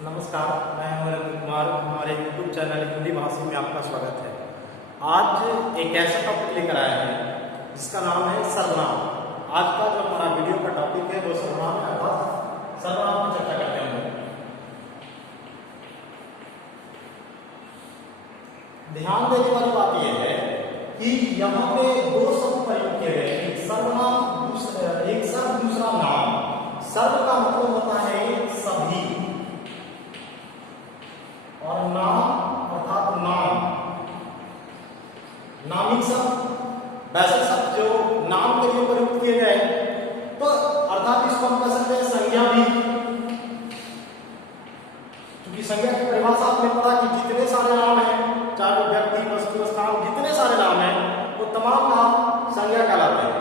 नमस्कार, मैं नरेंद्र कुमार। हमारे YouTube चैनल हिंदी भाषी में आपका स्वागत है। आज एक ऐसा टॉपिक लेकर आए हैं जिसका नाम है सर्वनाम। आज का जो हमारा वीडियो का टॉपिक है वो सर्वनाम है, अर्थात सर्वनाम की चर्चा करते हैं। ध्यान देने वाली बात यह है कि यहाँ पे दो शब्द प्रयोग किए गए हैं, एक सर्वनाम, एक शब्द, दूसरा नाम। सर्व का मतलब होता है सभी, और नाम अर्थात नाम, नामिक शब्द, वैसे शब्द जो नाम के लिए प्रयुक्त किए गए, तो अर्थात इसको हम कह सकते हैं संज्ञा भी। क्योंकि संज्ञा की परिभाषा आपने पढ़ा कि जितने सारे नाम हैं, चाहे वो व्यक्ति, वस्तु, स्थान, जितने सारे नाम हैं वो तमाम नाम संज्ञा कहलाते हैं।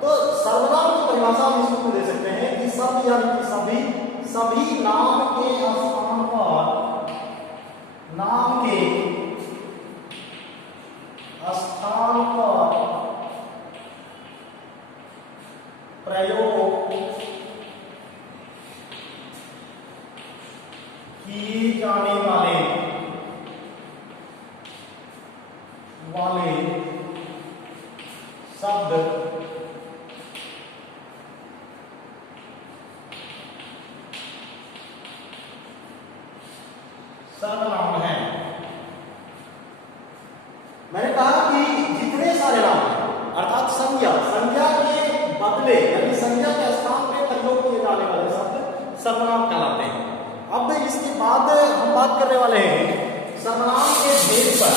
तो सर्वनाम की परिभाषा हम इसको दे सकते हैं कि सब यानी कि सभी नाम के स्थान पर, नाम के स्थान पर प्रयोग किए जाने वाले शब्द सर्वनाम है। मैंने कहा कि जितने सारे नाम हैं, अर्थात संज्ञा के बदले यानी संज्ञा के स्थान पे प्रयोग किए जाने वाले शब्द सर्वनाम कहलाते हैं। अब इसके बाद हम बात करने वाले हैं सर्वनाम के भेद पर।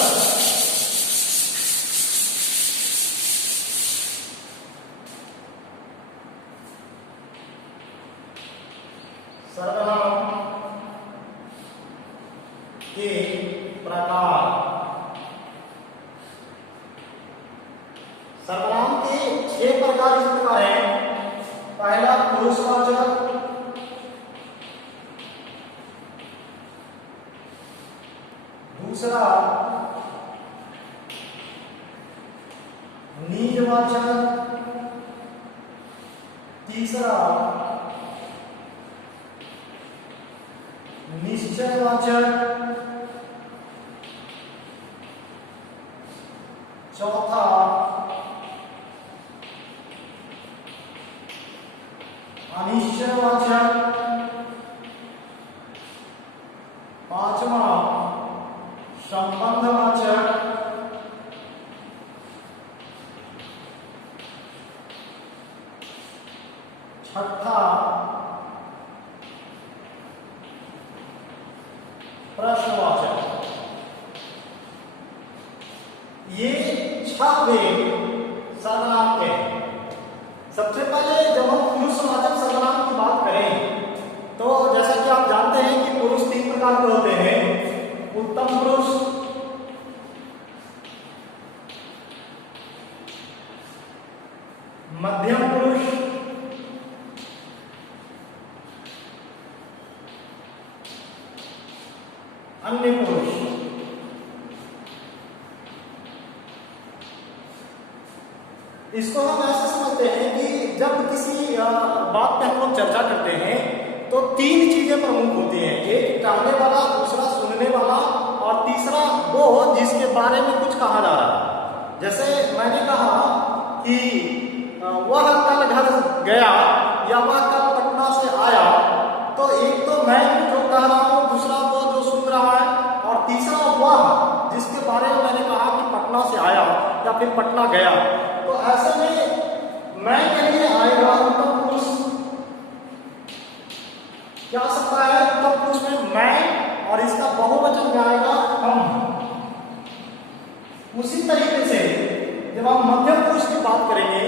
सर्वनाम के प्रकार। सर्वनाम के 6 प्रकार इस प्रकार हैं। पहला पुरुषवाचक, दूसरा निजवाचक, तीसरा निश्चयवाचक, चौथा अनिश्चयवाचक, पांचवा संबंधवाचक, छठा प्रश्नवाचक। ये 6 भेद सर्वनाम के हैं। सबसे पहले जब हम पुरुषवाचक सर्वनाम की बात करें तो जैसा कि आप जानते हैं कि पुरुष 3 प्रकार के होते हैं, उत्तम पुरुष, मध्यम पुरुष, अन्य पुरुष। इसको हम ऐसे समझते हैं कि जब किसी बात पे हम लोग चर्चा करते हैं तो 3 चीजें प्रमुख होती हैं, एक कहने वाला, दूसरा सुनने वाला, और तीसरा वो जिसके बारे में कुछ कहा जा रहा है। जैसे मैंने कहा कि वह कल घर गया या वह कल पटना से आया, तो एक तो मैं जो कह रहा हूं, दूसरा वो जो सुन रहा है, और तीसरा वह जिसके बारे में मैंने कहा कि पटना से आया या फिर पटना गया। तो ऐसे में मैं के लिए आएगा उत्तम पुरुष, क्या आ सकता है उत्तम पुरुष में मैं, और इसका बहुवचन में आएगा हम। उसी तरीके से जब आप मध्यम पुरुष की बात करेंगे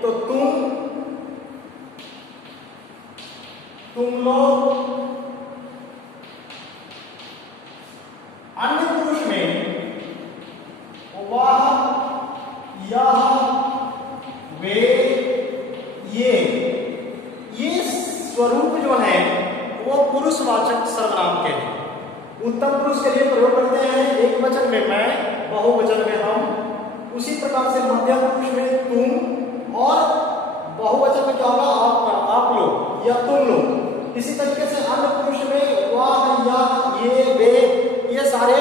तो तुम लोग, अन्य पुरुष में वह, यह, वे, ये स्वरूप जो है वो पुरुषवाचक सर्वनाम के हैं। उत्तम पुरुष के लिए प्रयोग करते हैं एक वचन में मैं, बहुवचन में हम। उसी प्रकार से मध्यम पुरुष में तुम, और बहुवचन में क्या होगा आप लोग या तुम लोग। इसी तरीके से अन्य पुरुष में वह, यह, ये, वे, ये सारे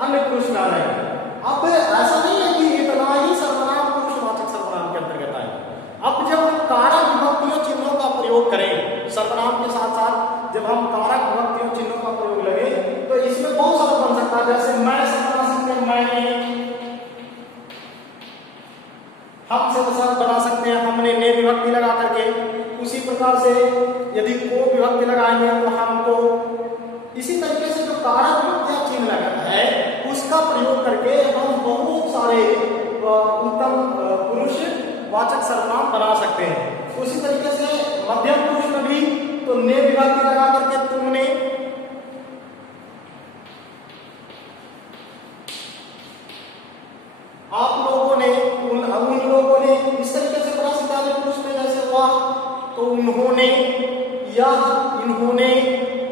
अन्य पुरुष नाम है। अब ऐसा नहीं है कि इतना ही सर्वनाम पुरुषवाचक सर्वनाम के अंतर्गत आए। अब जब हम कारक विभक्तियों चिन्हों का प्रयोग करें सर्वनाम के साथ साथ, जब हम कारक विभक्तियों चिन्हों का प्रयोग करें तो इसमें बहुत सारा बन सकता है। जैसे मैं से बना सकते हैं मैंने, हम से बना सकते हैं हमने, ने विभक्ति लगा करके। उसी प्रकार से यदि को विभक्ति लगाएंगे तो हमको। इसी तरीके से जो कारक विभक्तियां चिन्ह लगा है उसका प्रयोग करके हम बहुत सारे उत्तम पुरुषवाचक सर्वनाम बना सकते हैं। उसी तरीके से मध्यम पुरुष में भी तो ने विभक्ति लगा करके तुमने, आप लोगों ने, उन लोगों ने, इस तरीके से बना सकते हैं। पुरुष में जैसे वह तो उन्होंने, यह, इन्होंने।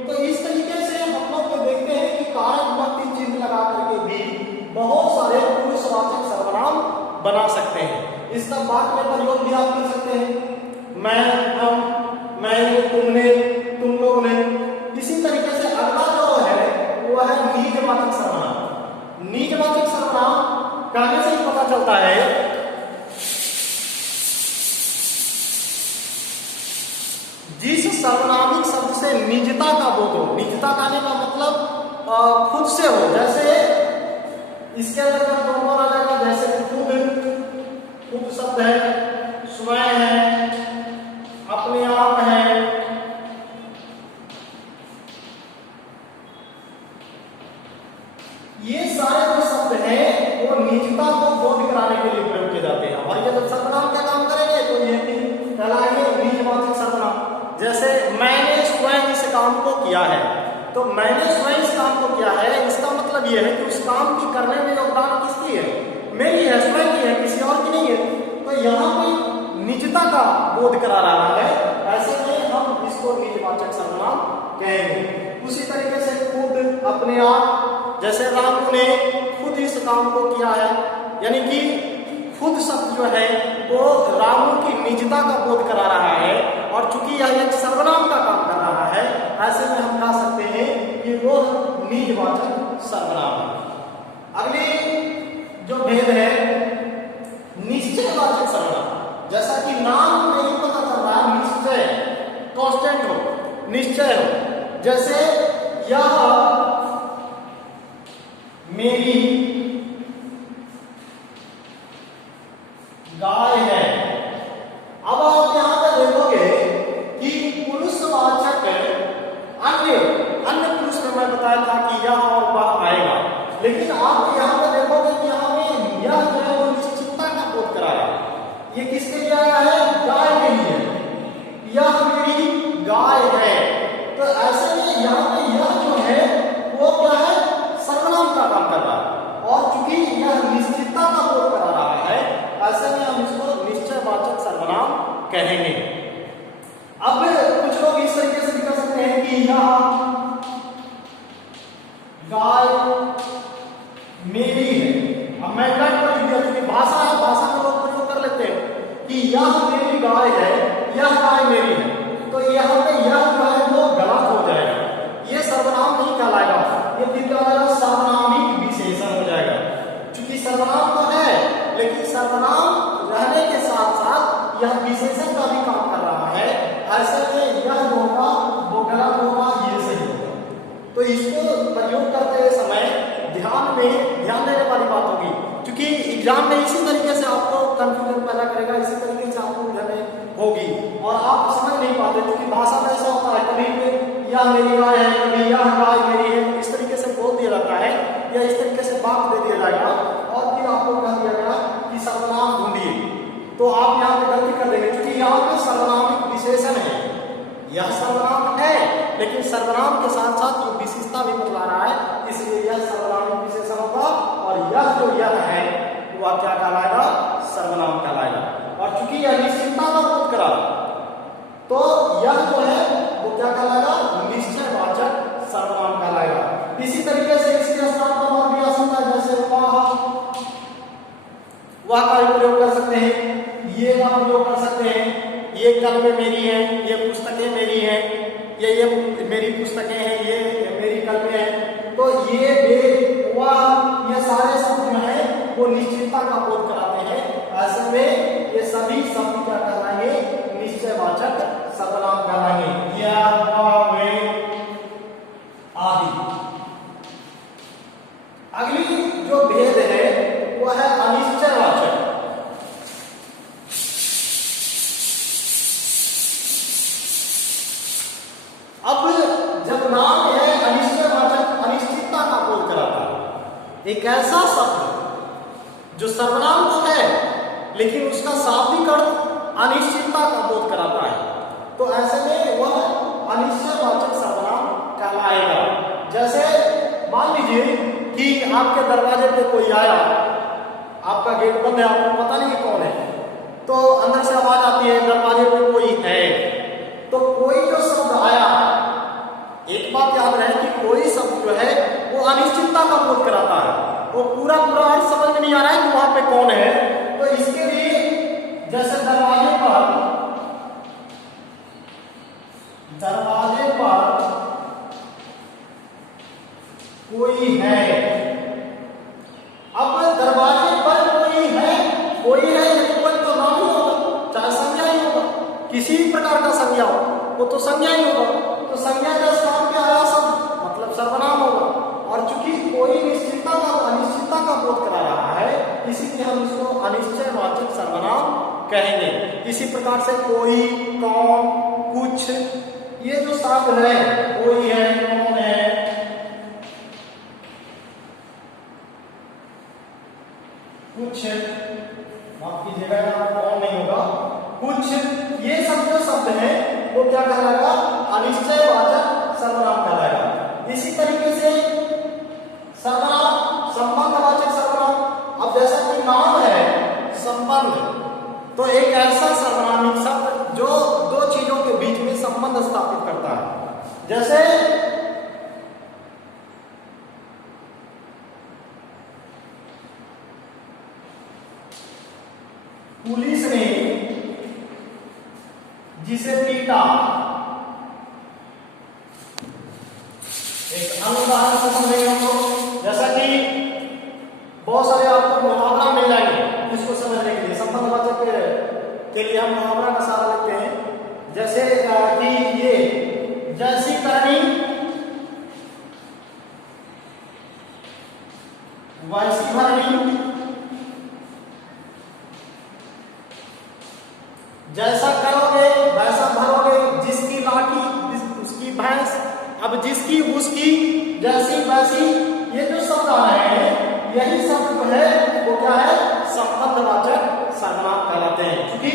तो इस तरीके से हम लोग देखते हैं कि कारक विभक्ति चिन्ह लगा करके भी बहुत सारे पुरुषवाचक सर्वनाम बना सकते हैं। इसका वाक्य में प्रयोग भी आप कर सकते हैं। मैं, हम, मैंने, तुमने, तुम लोगों ने। इसी तरीके से अगला जो है वो है निजवाचक सर्वनाम। निजवाचक सर्वनाम कहने से ही पता चलता है जिस सर्वनामिक शब्द से निजता का बोध हो। निजता कहने का मतलब खुद से हो। जैसे इसके अंदर दोनों आ जाएगा, जैसे खुद, खुद शब्द है, स्वयं है, अपने आप है। ये सारे जो शब्द हैं वो निजता को बोध कराने के लिए प्रयोग किए जाते हैं। और ये जब सर्वनाम का काम करेंगे तो ये भी कहलाएंगे निजवाचक सर्वनाम। जैसे मैंने स्वयं इस काम को किया है, तो मैंने स्वयं इस काम को किया है, इसका मतलब यह है कि उस काम की करने में योगदान किसकी है? मेरी है, स्वयं की है, किसी और की नहीं है। तो यहाँ पे निजता का बोध करा रहा है, ऐसे में हम इसको निजवाचक सर्वनाम कहेंगे। उसी तरीके से खुद, अपने आप, जैसे रामू ने खुद इस काम को किया है, यानी कि खुद शब्द जो है वो रामू की निजता का बोध करा रहा है। और चूंकि यह एक सर्वनाम का काम कर रहा है, ऐसे में हम कह सकते हैं कि वो निजवाचक सर्वनाम है। अगले जो भेद है निश्चयवाचक सर्वनाम। जैसा कि नाम में ही पता चल रहा है, निश्चय, कांस्टेंट हो, निश्चय हो। जैसे यह मेरी गाय है। अब आप यहां पर देखोगे कि पुरुषवाचक अन्य पुरुष में मैं बताया था कि यह और वह आएगा, लेकिन आप यहां पर देखोगे कि यहां में यह जो है वो निश्चितता का बोध कराया। ये किसके लिए आया है? गाय के लिए। यह मेरी गाय है। तो ऐसे में यहां पे यह जो है वो क्या है? सर्वनाम का काम कर रहा है। और चूंकि यह निश्चितता का बोध करा रहा है, ऐसे में हम इसको निश्चयवाचक सर्वनाम कहेंगे। अब कुछ लोग इस तरीके से लिख सकते हैं कि यह गाय मेरी है। अब मैं क्या कर दिया, क्योंकि भाषा है, भाषा में लोग प्रयोग कर लेते हैं कि यह मेरी गाय है, यह गाय मेरी है। तो यहाँ पे यह जो है वो गलत हो जाएगा, ये सर्वनाम नहीं कहलाएगा, ये फिर क्या होगा? सर्वनामिक विशेषण हो जाएगा। क्योंकि सर्वनाम तो है, लेकिन सर्वनाम रहने के साथ साथ यह विशेषण का भी काम कर रहा है। ऐसे में यह होगा वो गलत होगा, ये सही होगा। तो इसको प्रयोग करते समय ध्यान देने वाली बात होगी, क्योंकि एग्जाम में इसी तरीके से आपको कंफ्यूजन पैदा करेगा, इसी तरीके से आपको उलझने होगी और आप समझ नहीं पाते। क्योंकि भाषा में ऐसा होता है, कभी यह मेरी गाय है, कभी यह गाय मेरी है, इस तरीके से बोल दिया जाता है या इस तरीके से बात दे दिया जाएगा और फिर आपको कह दिया गया कि सर्वनाम ढूंढिए, तो आप यहाँ पे गलती कर देंगे। क्योंकि यहाँ पे सर्वनामिक विशेषण है, यह सर्वनाम है, लेकिन सर्वनाम के साथ साथ जो विशेषता भी बतला रहा है, इसलिए यह सर्वनामिक विशेषण होगा और यह जो यह है वह क्या कहलाएगा? सर्वनाम कहलाएगा। और चूंकि यह निश्चितता का बोध करा, तो यह जो है वो क्या कहलाएगा? निश्चयवाचक सर्वनाम कहलाएगा। इसी तरीके से इसके स्थान पर और भी आ सकता है, जैसे वह का प्रयोग कर सकते हैं, ये का प्रयोग कर सकते हैं, ये कलमें मेरी हैं, ये पुस्तकें मेरी हैं, ये मेरी पुस्तकें हैं, ये मेरी कलमें हैं। तो ये वे वह ये सारे शब्द जो है वो निश्चितता का बोध कराते हैं। ऐसे में ये सभी शब्द क्या कहलाएंगे? निश्चयवाचक सर्वनाम कहलाएंगे। या वे आदि। अगली जो भेद है वो है अनिश्चयवाचक। अब जब नाम है अनिश्चयवाचक, अनिश्चितता का बोध कराता है, एक ऐसा शब्द जो सर्वनाम तो है लेकिन उसका शाब्दिक अर्थ अनिश्चितता का बोध कराता है, तो ऐसे में वह अनिश्चयवाचक सर्वनाम कहलाएगा। जैसे मान लीजिए कि आपके दरवाजे पे कोई आया, आपका गेट बंद है, आपको पता नहीं कौन है, तो अंदर से आवाज आती है दरवाजे पे कोई है। तो कोई जो शब्द आया, एक बात याद रहे कि कोई शब्द जो है वो अनिश्चितता का बोध कराता है, वो पूरा अर्थ समझ में नहीं आ रहा है कि वहां पे कौन है। तो इसके लिए जैसे दरवाजे पर कोई है। अब दरवाजे पर कोई है लेकिन कोई तो नाम ही होगा, चाहे संज्ञा ही होगा, किसी भी प्रकार का संज्ञा हो, वो तो संज्ञा ही होगा। तो संज्ञा के स्थान पे आया शब्द मतलब सर्वनाम होगा। और चूंकि कोई अनिश्चितता का बोध करा रहा है, इसीलिए हम इसको अनिश्चयवाचक सर्वनाम कहेंगे। इसी प्रकार से कोई, कौन, कुछ, ये जो शब्द है, कोई है, कौन है, कुछ, माफ कीजिएगा यहाँ कौन नहीं होगा, कुछ, ये सब जो शब्द है वो क्या कहलाएगा? अनिश्चयवाचक सर्वनाम कहलाएगा। इसी तरीके से सर्वनाम संबंधवाचक सर्वनाम। अब जैसा कि नाम है संबंध, तो एक ऐसा सर्वनामिक शब्द जो दो चीजों के बीच में संबंध स्थापित करता है। जैसे पुलिस ने जिसे पीटा, एक अन्य उदाहरण से समझेंगे हम लोग। जैसा कि बहुत सारे आपको मुहावरा मिल जाएंगे इसको समझने के लिए। संबंधवाचक के लिए हम मुहावरा का सहारा लेते हैं। जैसे कि ये जैसी करनी वैसी भरनी, जैसा करोगे वैसा भरोगे, जिसकी लाठी उसकी भैंस, अब जिसकी उसकी, जैसी वैसी, ये जो शब्द आए हैं यही शब्द जो है वो क्या है? संबंधवाचक सर्वनाम कहलाते हैं। क्योंकि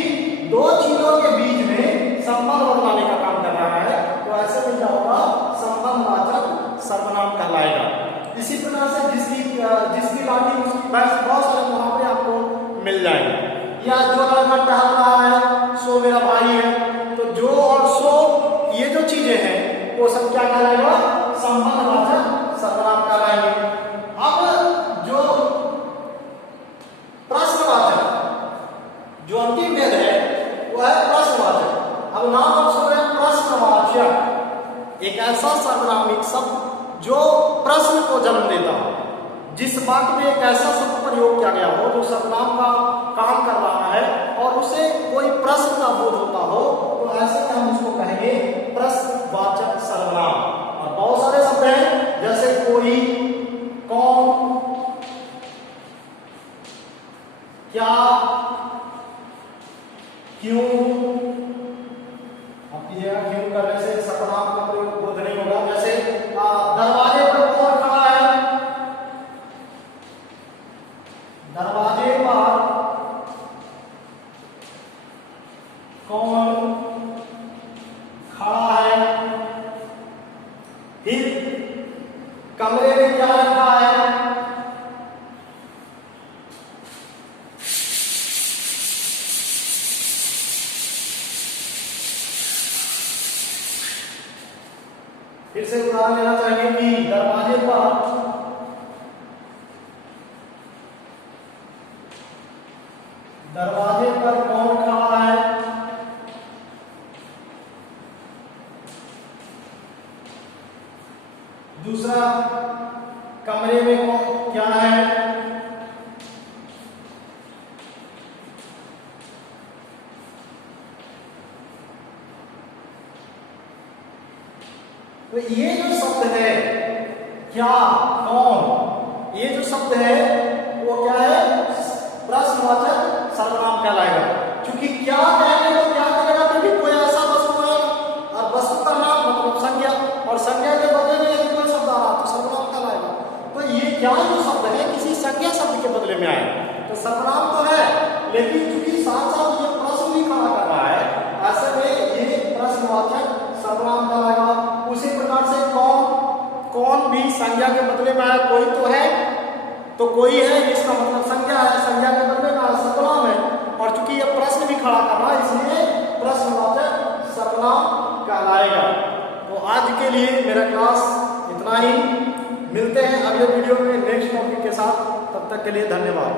दो चीजों के बीच में संबंध बनवाने का काम कर रहा है, तो ऐसे में क्या होगा? संबंधवाचक सर्वनाम कहलाएगा। इसी प्रकार से जिसकी लाठी उसकी भैंस, बहुत सारे मुहावरे आपको मिल जाएंगे। या जो लड़का टहल रहा है सो मेरा भाई है, तो जो और सो ये जो चीजें हैं वो सब क्या कहलाएगा? संबंधवाचक सर्वनाम कहलाएंगे। अब जो प्रश्नवाचक, जो अंतिम भेद है वो है प्रश्नवाचक। अब नाम आप सुन रहे हैं प्रश्नवाचक, एक ऐसा सर्वनामिक शब्द जो प्रश्न को जन्म देता हो। जिस बात में एक ऐसा शब्द प्रयोग किया गया हो जो सर्वनाम का काम कर रहा है और उसे कोई प्रश्न का बोध होता हो, तो ऐसे में हम उसको कहेंगे प्रश्नवाचक सर्वनाम। और बहुत सारे शब्द हैं जैसे कोई, कौन, क्या, क्यों। अब कीजिएगा, क्यों करने से सर्वनाम का प्रयोग बोध नहीं होगा। जैसे दरवाजे पर कौन खड़ा है, दरवाजे पर कौन खड़ा है। फिर कमरे में क्या रखा है, फिर से उदाहरण लेना चाहेंगे कि दरवाजे पर कौन खड़ा है, दूसरा कमरे में क्या है, तो ये जो शब्द है क्या, कौन, ये जो शब्द है वो क्या है, प्रश्नवाचक सर्वनाम कहलाएगा। क्योंकि क्या कहने तो क्या करेगा, क्योंकि कोई ऐसा वस्तु है और वस्तु का नाम मतलब संज्ञा, और संज्ञा के बदले में यदि कोई शब्द आ रहा तो सर्वनाम कहलाएगा। तो ये क्या जो शब्द है किसी संज्ञा शब्द के बदले में आए तो सर्वनाम तो है, लेकिन क्योंकि साथ साथ ये प्रश्न भी खड़ा कर रहा है, ऐसे में ये प्रश्नवाचक सर्वनाम कहलाएगा। उसी प्रकार से कौन भी संज्ञा के बदले में आया, कोई तो है तो कोई है, इसका मतलब संज्ञा है, संज्ञा के बदले में आया सर्वनाम है, और चूंकि ये प्रश्न भी खड़ा कर रहा है इसलिए प्रश्नवाचक सर्वनाम कहलाएगा। तो आज के लिए मेरा क्लास इतना ही, मिलते हैं अगले वीडियो में नेक्स्ट टॉपिक के साथ, तब तक के लिए धन्यवाद।